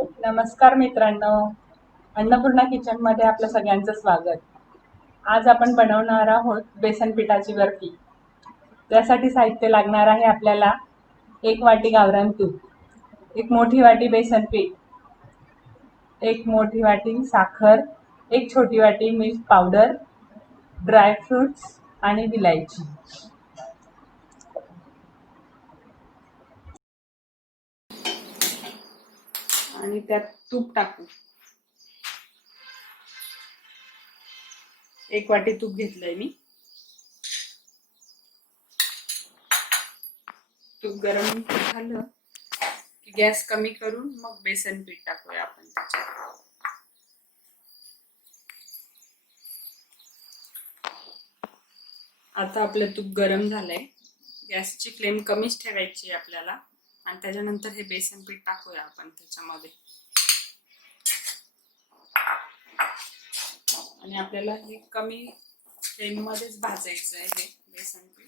नमस्कार मित्रांनो, अन्नपूर्णा किचन मध्ये आपलं सगळ्यांचं स्वागत. आज आपण बनवणार आहोत बेसन पिठाची बर्फी. त्यासाठी साहित्य लागणार आहे आपल्याला 1 वाटी गावरान तूप, 1 मोठी वाटी बेसन पीठ, 1 मोठी वाटी साखर, 1 छोटी वाटी मिल्क पावडर, ड्रायफ्रुट्स आणि विलायची. आणि त्यात तूप टाकू. 1 वाटी तूप घेतलंय मी. तूप गरम झालं की गॅस कमी करून मग बेसन पीठ टाकूया आपण त्याच्यात. आता आपलं तूप गरम झालंय. गॅसची फ्लेम कमीच ठेवायची आपल्याला आणि त्याच्यानंतर हे बेसन पीठ टाकूया आपण त्याच्यामध्ये. आणि आपल्याला हे कमी फ्लेम मध्येच भाजायचं आहे हे बेसन पीठ.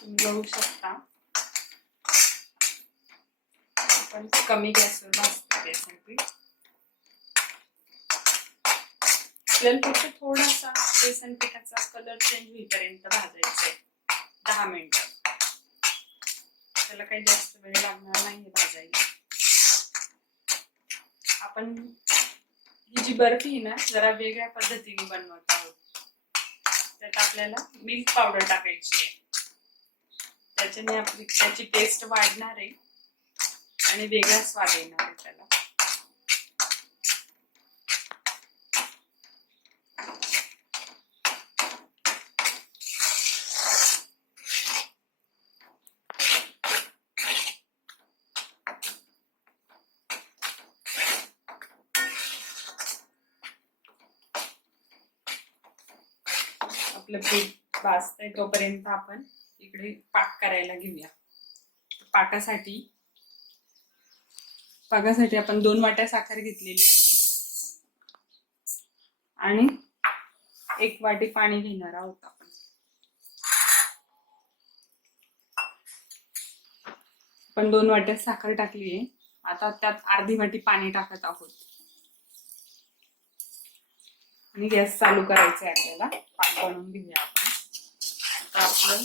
तुम्ही बघू शकता आपण कमी गॅसवर भाजतो बेसन पीठ. आपल्याला फक्त थोडासा बेसन पिठाचा कलर चेंज होईपर्यंत भाजायचं आहे 10 मिनिटं. त्याला काही जास्त वेळ लागणार नाही भाजायला. आपण ही जी बर्फी आहे ना जरा वेगळ्या पद्धतीने बनवत आहोत. त्यात आपल्याला मिल्क पावडर टाकायची आहे. त्याच्याने त्याची टेस्ट वाढणार आहे आणि वेगळा स्वाद येणार आहे त्याला. आपलं पीठ भाजतंय तोपर्यंत आपण इकडे पाक करायला घेऊया. पाकासाठी आपण 2 वाट्या साखर घेतलेली आहे आणि 1 वाटी पाणी घेणार आहोत आपण. आपण 2 वाट्या साखर टाकली आहे. आता त्यात अर्धी वाटी पाणी टाकत आहोत आणि गॅस चालू करायचा आहे आपल्याला. पाक बनवून घेऊया आपण. आता आपलं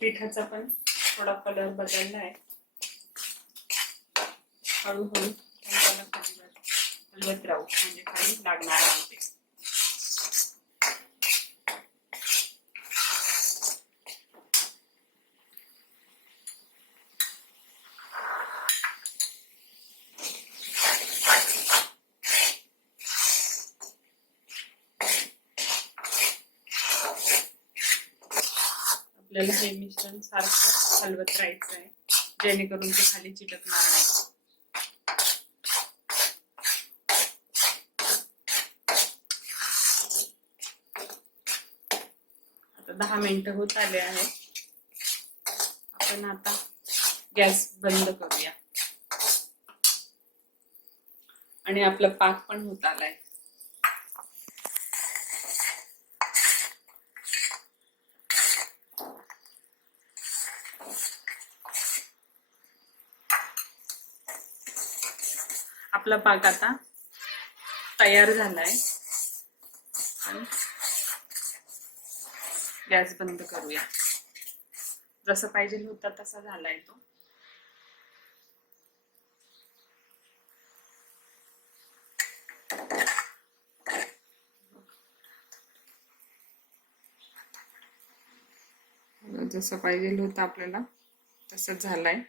पिठाचा पण थोडा कलर बदलला आहे. हळूहळू त्याला हलवत राहू म्हणजे खाली लागणार नाही. आपल्याला हे मिश्रण सारखं हलवत राहायचं आहे जेणेकरून ते खाली चिटकणार नाही. आता 10 मिनिटं होत आले आहेत. आपण आता गॅस बंद करूया आणि आपला पाक पण होत आलाय. आपला पाक आता तयार झालाय. गॅस बंद करूया. जसं पाहिजे होता तसा झालाय तो. जसं पाहिजे होतं आपल्याला तसंच झालाय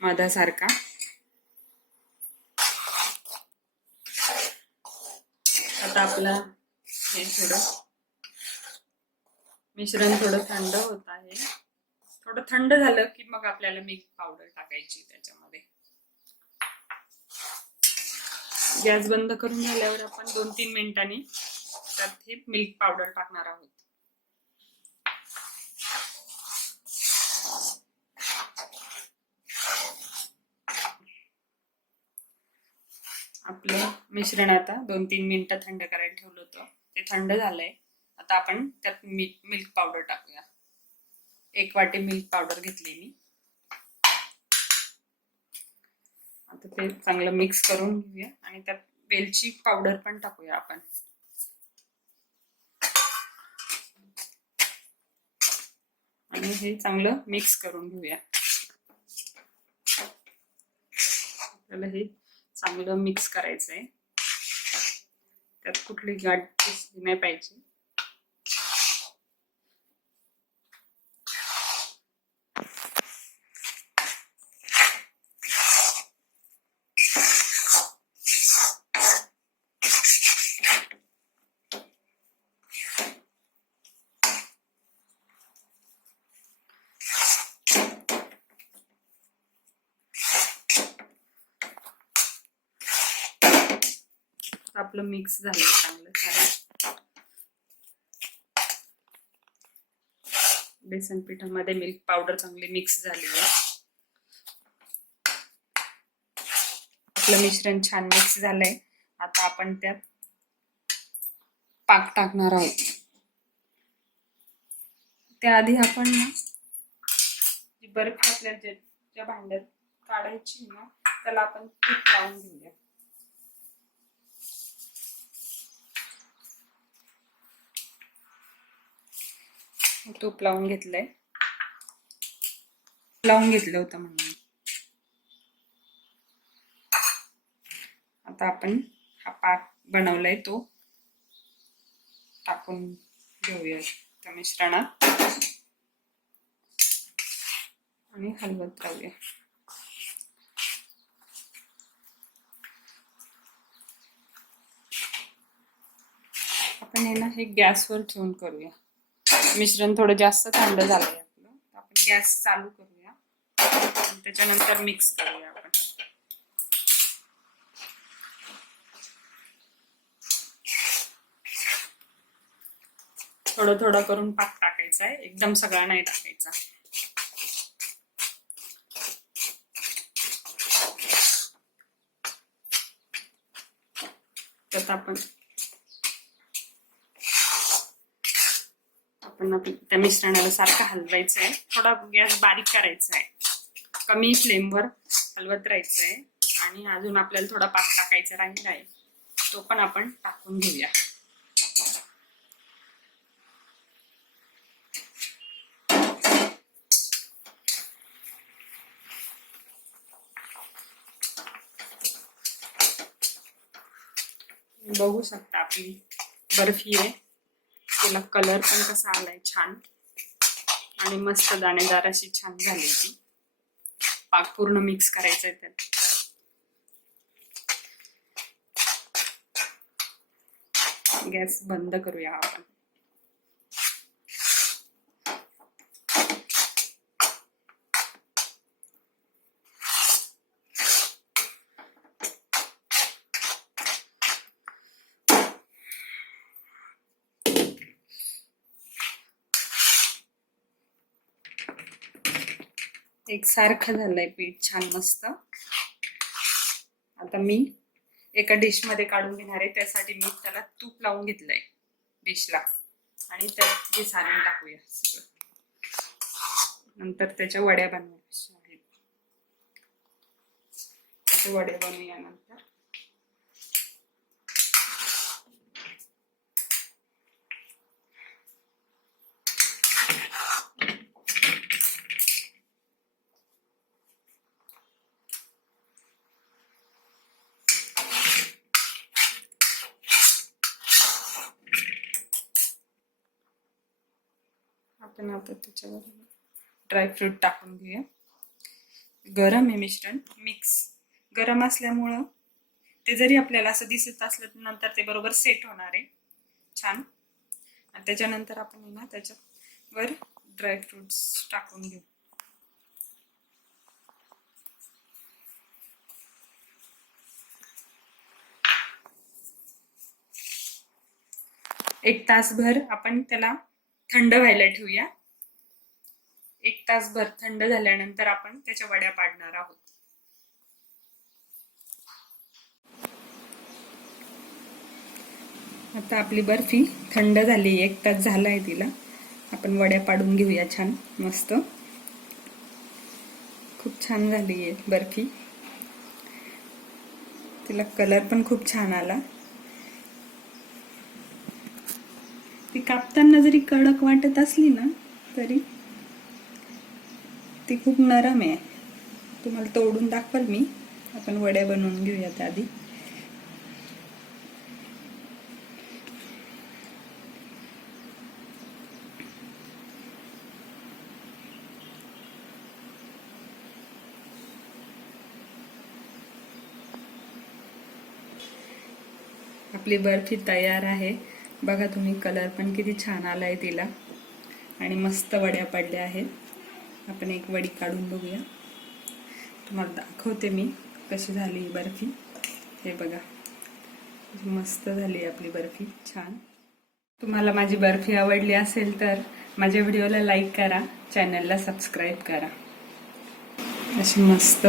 मधासारखा. आता आपला हे मिश्रण थोडं थंड होत आहे. थोडं थंड झालं की मग आपल्याला मिल्क पावडर टाकायची त्याच्यामध्ये. गॅस बंद करून झाल्यावर आपण 2-3 मिनिटांनी त्यात हे मिल्क पावडर टाकणार आहोत. आपलं मिश्रण आता 2-3 मिनिटं थंड करायला ठेवलं होतं, ते थंड झालंय. आता आपण त्यात मिल्क पावडर टाकूया. 1 वाटी मिल्क पावडर घेतली मी. आता ते चांगलं मिक्स करून घेऊया आणि त्यात वेलची पावडर पण टाकूया आपण. आणि हे चांगलं मिक्स करून घेऊया. आपल्याला हे चांगलं मिक्स करायचं आहे. त्यात कुठली गाठ दिसली नाही पाहिजे. आपलं मिक्स झालं चांगलं सारं. बेसन पिठामध्ये मिल्क पावडर चांगली मिक्स झाली आहे. आपलं मिश्रण छान मिक्स झालंय. आता आपण त्यात पाक टाकणार आहोत. त्याआधी आपण ना जी बर्फी आपल्याला ज्या भांड्यात काढायची ना त्याला आपण तूप लावून घेऊया. तूप लावून घेतलंय. लावून घेतलं होतं म्हणून. आता आपण हा पाक बनवलाय तो टाकून घेऊया त्या मिश्रणात आणि हलवत राहूया. आपण हे गॅसवर ठेवून करूया. मिश्रण थोडं जास्त थंड झालंय आपलं. आपण गॅस चालू करूया आणि त्याच्यानंतर मिक्स करूया आपण. थोडं थोडं करून पाक टाकायचा आहे, एकदम सगळा नाही टाकायचा. त्यात आपण त्या मिश्रणाला सारखं हलवायचं आहे. थोडा गॅस बारीक करायचा आहे, कमी फ्लेमवर हलवत राहायचं आहे. आणि अजून आपल्याला थोडा पाक टाकायचा राहिला आहे, तो पण आपण टाकून घेऊया. बघू शकता आपली बर्फी आहे. त्याला कलर पण कसा आलाय छान आणि मस्त दाणेदार अशी छान झाली ती. पाक पूर्ण मिक्स करायचा आहे त्यात. गॅस बंद करूया आपण. एकसारखं झालंय पीठ छान मस्त. आता मी एका डिश मध्ये काढून घेणार आहे. त्यासाठी मी त्याला तूप लावून घेतलंय डिशला आणि त्यात हे सारण टाकूया सगळं. नंतर त्याच्या वड्या बनवायच्या आहेत. त्याचे वडे बनवूया नंतर. आपण आता त्याच्यावर ड्रायफ्रूट टाकून घेऊया. गरम आहे मिश्रण, मिक्स गरम असल्यामुळं ते जरी आपल्याला असं दिसत असलं तर नंतर ते बरोबर सेट होणार आहे. छान. आणि त्याच्यानंतर आपण ना त्याच्यावर ड्रायफ्रुट्स टाकून घेऊ. एक तासभर आपण त्याला थंड व्हायला ठेवूया. एक तासभर थंड झाल्यानंतर आपण त्याच्या वड्या पाडणार आहोत. आता आपली बर्फी थंड झाली, 1 तास झालाय तिला. आपण वड्या पाडून घेऊया छान मस्त. खूप छान झाली आहे बर्फी. तिला कलर पण खूप छान आला. ती कापताना जरी कडक वाटत असली ना तरी ती खूप नरम आहे. तुम्हाला तोडून दाखवाल मी. आपण वड्या बनवून घेऊया आधी. आपली बर्फी तयार आहे. बघा तुम्ही, कलर पण किती छान आलाय तिला आणि मस्त वड्या पडल्या आहेत. आपण एक वडी काढून बघूया. तुम्हाला दाखवते मी कशी झाली बर्फी. हे बघा, मस्त झाली आपली बर्फी, छान. तुम्हाला माझी बर्फी आवडली असेल तर माझ्या व्हिडिओला लाईक करा, चॅनलला सबस्क्राईब करा. अशी मस्त